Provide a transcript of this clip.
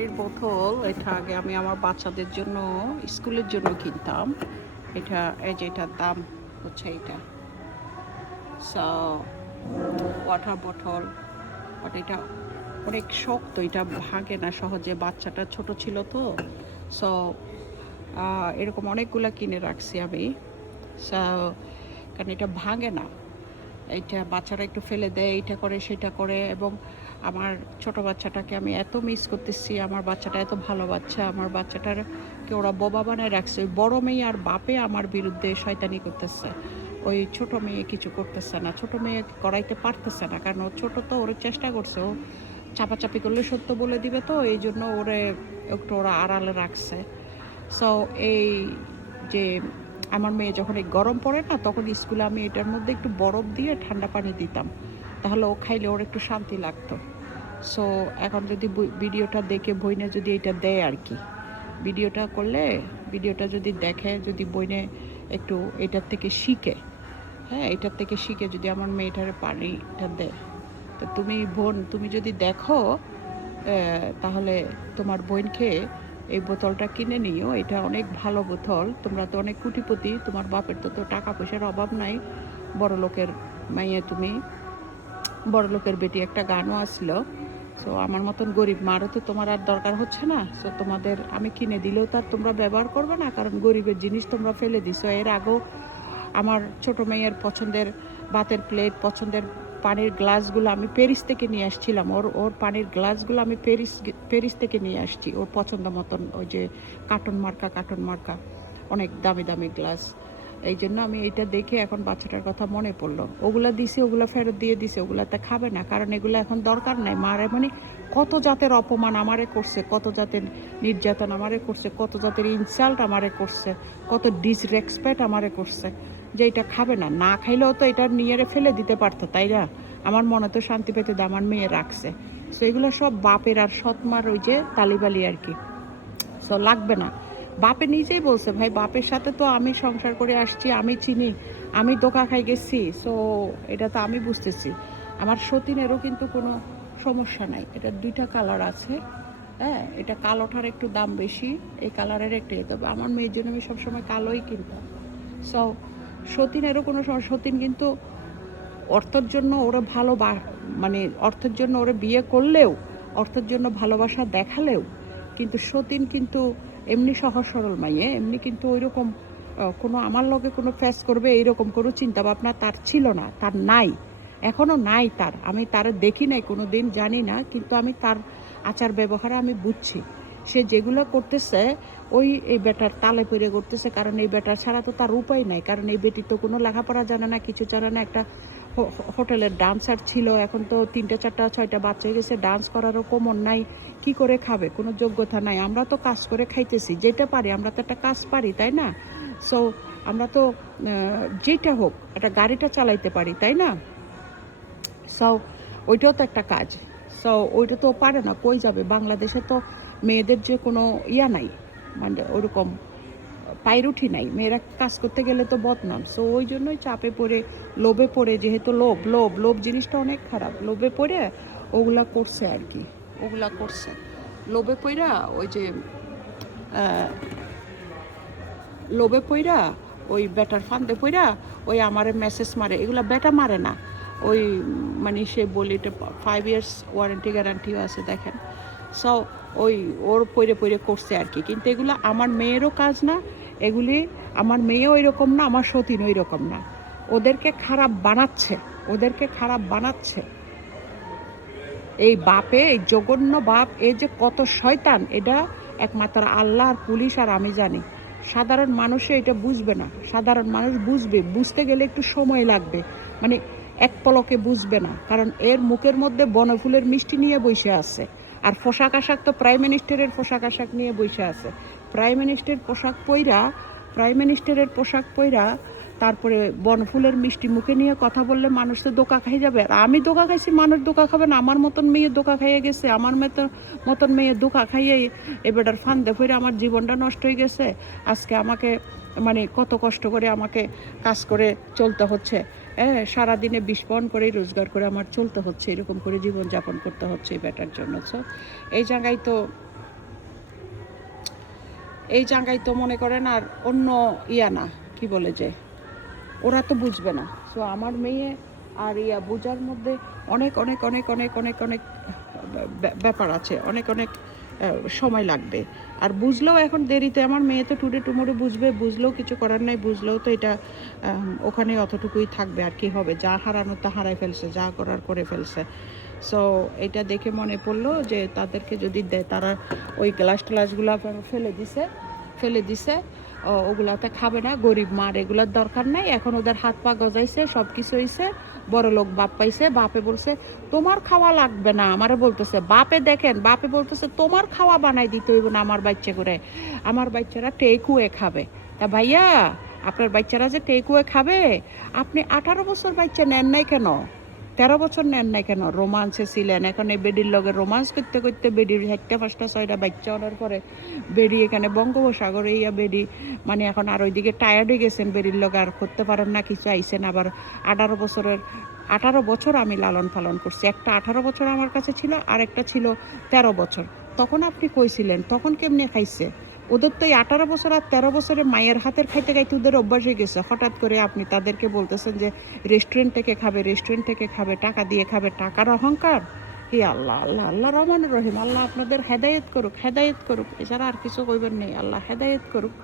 পানির বোতল। এটা আগে আমি আমার বাচ্চাদের জন্য স্কুলের জন্য কিনতাম। এটা এই যে এটার দাম হচ্ছে এটা। সো ওয়াটার বোতল, বাট এটা অনেক শক্ত, এটা ভাঙে না সহজে। বাচ্চাটা ছোট ছিল তো, সো এরকম অনেকগুলা কিনে রাখছি আমি। সো কারণ এটা ভাঙে না, এইটা বাচ্চারা একটু ফেলে দেয়, এইটা করে সেটা করে। এবং আমার ছোট বাচ্চাটাকে আমি এত মিস করতেছি। আমার বাচ্চাটা এত ভালো বাচ্চা, আমার বাচ্চাটাকে ওরা বোবা বানায় রাখছে। ওই বড় মেয়ে আর বাপে আমার বিরুদ্ধে শয়তানি করতেছে, ওই ছোট মেয়ে কিছু করতেছে না, ছোট মেয়ে করাইতে পারতেছে না, কারণ ও ছোট তো। ওর চেষ্টা করছে, ও চাপাচাপি করলে সত্য বলে দিবে, তো এই জন্য ওরে একটু ওরা আড়ালে রাখছে। সো এই যে আমার মেয়ে যখন এই গরম পড়ে না, তখন স্কুলে আমি এটার মধ্যে একটু বরফ দিয়ে ঠান্ডা পানি দিতাম, তাহলে ও খাইলে ওর একটু শান্তি লাগতো। সো এখন যদি ভিডিওটা দেখে বইনে যদি এটা দেয় আর কি, ভিডিওটা করলে, ভিডিওটা যদি দেখে, যদি বইনে একটু এটার থেকে শিখে, হ্যাঁ এটার থেকে শিখে যদি আমার মেয়েটার পানিটা দেয়, তো তুমি বোন, তুমি যদি দেখো তাহলে তোমার বোনকে এই বোতলটা কিনে নিও। এটা অনেক ভালো বোতল। তোমরা তো অনেক কোটিপতি, তোমার বাপের তো টাকা পয়সার অভাব নাই, বড় লোকের মাইয়া তুমি, বড় লোকের বেটি একটা গানও আসলো। সো আমার মতন গরিব মারও তো তোমার আর দরকার হচ্ছে না। সো তোমাদের আমি কিনে দিলেও তার তোমরা ব্যবহার করবে না, কারণ গরিবের জিনিস তোমরা ফেলে দিছো। এর আগেও আমার ছোট মেয়ের পছন্দের ভাতের প্লেট, পছন্দের পানির গ্লাসগুলো আমি প্যারিস থেকে নিয়ে আসছিলাম। ওর পানির গ্লাসগুলো আমি প্যারিস থেকে নিয়ে আসছি, ওর পছন্দ মতন। ওই যে কার্টুন মার্কা অনেক দামি দামি গ্লাস। এই জন্য আমি এইটা দেখে এখন বাচ্চাটার কথা মনে পড়লো। ওগুলা দিছি, ওগুলা ফেরত দিয়ে দিছে, ওগুলাতে খাবে না, কারণ এগুলো এখন দরকার নাই। মারে মানে কত জাতের অপমান আমারে করছে, কত জাতের নির্যাতন আমারে করছে, কত জাতের ইনসাল্ট আমারে করছে, কত ডিসরেসপেক্ট আমারে করছে, যে এটা খাবে না। না খাইলেও তো এটা নিয়ে ফেলে দিতে পারতো, তাই না? আমার মনে তো শান্তি পেতে আমার মেয়ে রাখছে। সো এগুলো সব বাপের আর সৎমার ওই যে তালিবালি আর কি। সো লাগবে না। বাপে নিজেই বলছে, ভাই বাপের সাথে তো আমি সংসার করে আসছি, আমি চিনি, আমি ধোঁকা খাই গেছি। সো এটা তো আমি বুঝতেছি। আমার সতীনেরও কিন্তু কোনো সমস্যা নাই। এটার দুইটা কালার আছে, হ্যাঁ এটা কালোটার একটু দাম বেশি, এই কালারের একটা। তবে আমার মেয়ের জন্য আমি সবসময় কালোই কিনতাম। সো সতীনেরও কোনো সমস্যা। সতীন কিন্তু অর্থের জন্য ওরা ভালো মানে অর্থের জন্য ওরা বিয়ে করলেও, অর্থের জন্য ভালোবাসা দেখালেও, কিন্তু সতীন কিন্তু এমনি সহজ সরল মাইয়ে, এমনি কিন্তু ওই রকম কোনো আমার লগে কোনো ফেস করবে এইরকম কোনো চিন্তা ভাবনা তার ছিল না, তার নাই, এখনও নাই তার। আমি তার দেখি নাই কোনো দিন, জানি না, কিন্তু আমি তার আচার ব্যবহারে আমি বুঝছি সে যেগুলো করতেছে ওই এই বেটার তালে পড়ে করতেছে। কারণ এই বেটার ছাড়া তো তার উপায় নাই, কারণ এই বেটি তো কোনো লেখাপড়া জানে না, কিছু জানে না। একটা হোটেলের ডান্সার ছিল, এখন তো 3টা 4টা 6টা বাচ্চা হয়ে গেছে, ডান্স করারও কোমর নাই, কি করে খাবে, কোনো যোগ্যতা নাই। আমরা তো কাজ করে খাইতেছি, যেটা পারি, আমরা তো একটা কাজ পারি, তাই না? সো আমরা তো যেটা হোক একটা গাড়িটা চালাইতে পারি, তাই না? সো ওইটাও তো একটা কাজ। সো ওইটা তো পারে না, কই যাবে? বাংলাদেশে তো মেয়েদের যে কোনো ইয়া নাই, মানে ওরকম পায়রুঠি নাই, মেয়েরা কাজ করতে গেলে তো বদনাম। সো ওই জন্যই চাপে পড়ে, লোভে পড়ে, যেহেতু লোভ লোভ লোভ জিনিসটা অনেক খারাপ, লোভে পড়ে ওগুলা করছে আর কি, ওগুলা করছে লোভে পড়া। ওই যে লোভে পড়া, ওই বেটার ফান্দে পড়া, ওই আমারে মেসেজ মারে, এগুলো বেটা মারে না। ওই মানে সে বলি এটা 5 ইয়ার্স ওয়ারেন্টি গ্যারান্টিও আছে, দেখেন। সো ওই ওর পড়ে করছে আর কি। কিন্তু এগুলো আমার মেয়েরও কাজ না, এগুলি আমার মেয়েও ওইরকম না, আমার সতীন ওই রকম না। ওদেরকে খারাপ বানাচ্ছে, ওদেরকে খারাপ বানাচ্ছে এই বাপে, এই জঘন্য বাপ। এই যে কত শয়তান, এটা একমাত্র আল্লাহ আর পুলিশ আর আমি জানি। সাধারণ মানুষে এটা বুঝবে না। সাধারণ মানুষ বুঝবে, বুঝতে গেলে একটু সময় লাগবে, মানে এক পলকে বুঝবে না। কারণ এর মুখের মধ্যে বনফুলের মিষ্টি নিয়ে বসে আছে, আর পোশাক আশাক তো প্রাইম মিনিস্টারের পোশাক আশাক নিয়ে বসে আছে। প্রাইম মিনিস্টারের পোশাক পইরা তারপরে বনফুলের মিষ্টি মুখে নিয়ে কথা বললে মানুষ তো ধোঁকা খাই যাবে। আর আমি ধোঁকা খাইছি, মানুষ ধোঁকা খাবে না? আমার মতন মেয়ে ধোঁকা খাইয়ে গেছে, আমার মতন মেয়ে ধোঁকা খাইয়ে এবারটার ফান্দে ফিরে আমার জীবনটা নষ্ট হয়ে গেছে। আজকে আমাকে মানে কত কষ্ট করে আমাকে কাজ করে চলতে হচ্ছে, সারাদিনে 20 পাউন্ড করেই রোজগার করে আমার চলতে হচ্ছে, এরকম করে জীবনযাপন করতে হচ্ছে এই বেটার জন্য। সো এই জায়গায় তো এই জায়গায় তো মনে করেন আর অন্য না কি বলে যে ওরা তো বুঝবে না। সো আমার মেয়ে আর বোঝার মধ্যে অনেক অনেক অনেক অনেক অনেক অনেক ব্যাপার আছে, অনেক অনেক সময় লাগবে। আর বুঝলেও এখন দেরিতে, আমার মেয়ে তো টুডে টুমোরে বুঝবে, বুঝলেও কিছু করার নাই, বুঝলেও তো এটা ওখানে অতটুকুই থাকবে। আর কি হবে, যা হারানো তা হারাই ফেলছে, যা করার করে ফেলছে। সো এটা দেখে মনে পড়লো যে তাদেরকে যদি দেয়, তারা ওই গ্লাস ট্লাসগুলো ফেলে দিছে ওগুলাতে খাবে না, গরিব মার এগুলোর দরকার নাই। এখন ওদের হাত পা গজাইছে, সব কিছু হয়েছে, বড় লোক বাপ পাইছে, বাপে বলছে তোমার খাওয়া লাগবে না, আমারে বলতেছে বাপে, দেখেন বাপে বলতেছে তোমার খাওয়া বানাই দিতে হইব না আমার বাচ্চা করে, আমার বাচ্চারা টেকুয়ে খাবে। তা ভাইয়া, আপনার বাচ্চারা যে টেকুয়ে খাবে, আপনি 18 বছর বাচ্চা নেন নাই কেন, 13 বছর নেন নাই কেন? রোমান্সে ছিলেন, এখন এই বেডির লগে রোমান্স করতে করতে বেডির 4টা 5টা 6টা বাচ্চা ওনার পরে বেডি এখানে বঙ্গোপসাগরে ইয়া বেডি মানে এখন আর ওইদিকে টায়ার্ড হয়ে গেছেন, বেডির লগে আর করতে পারেন না কিছু, আইসেন আবার 18 বছর আমি লালন পালন করছি। একটা 18 বছর আমার কাছে ছিল, আর একটা ছিল 13 বছর। তখন আপনি কইছিলেন, তখন কেমনে খাইছে? ওদের তো এই 18 বছর আর 13 বছরে মায়ের হাতের খাইতে খাইতে ওদের অভ্যাস হয়ে গেছে। হঠাৎ করে আপনি তাদেরকে বলতেছেন যে রেস্টুরেন্ট থেকে খাবে, টাকা দিয়ে খাবে, টাকার অহংকার। হে আল্লাহ, আল্লাহ আল্লাহ রহমান রহিম, আল্লাহ আপনাদের হেদায়েত করুক, এছাড়া আর কিছু কইবার নেই। আল্লাহ হেদায়েত করুক।